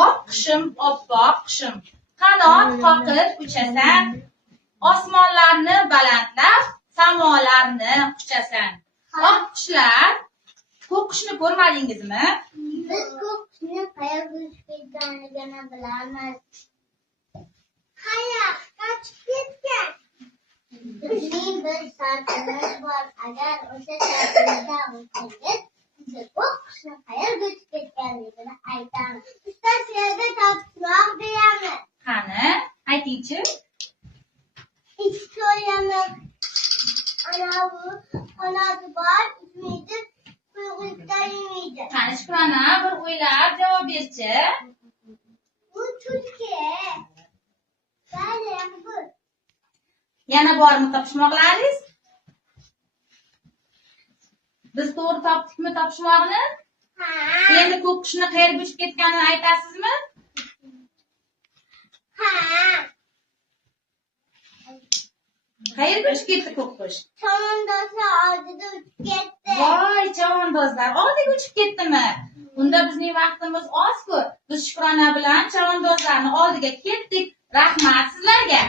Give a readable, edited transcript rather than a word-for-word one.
Oq qushim, oppoq qushim, qanot qoqib uchasan, osmonlarni balandlab, samolarni quchasan. Oq qushlar, ko'k qushni ko'rmadingizmi? Biz ko'k qushni qayerga uchib ketganligini bilamiz. Qayerga qochib ketgan? Bizning bir shartimiz bor. Agar o'sha shartimizda o'tsangiz, biz ko'k qushni qayerga uchib ketganligini aytamiz. Usta sizlarga topishmoq deyamiz. Qani, aytingchi. Ikki o'yamiz. Ana bu qanoti bor, uchmaydi, quyruqdan yemaydi. Qani Shukrona, bir o'ylab javob berchi. Bu tulki. Bali, bu. Yana bormi topishmoqlaringiz? Biz to'g'ri topdikmi topishmoqni? Ha. Endi ko'k qushni qayerga uchib ketganini aytasizmi? Ha. Qayerga uchib ketdi ko'k qush? Chavandozlar oldida uchib ketdi. Voy, chavandozlar oldiga uchib ketdimi? Unda bizning vaqtimiz oz-ku. Biz Shukrona bilan chavandozlarni oldiga ketdik. Rahmat sizlarga.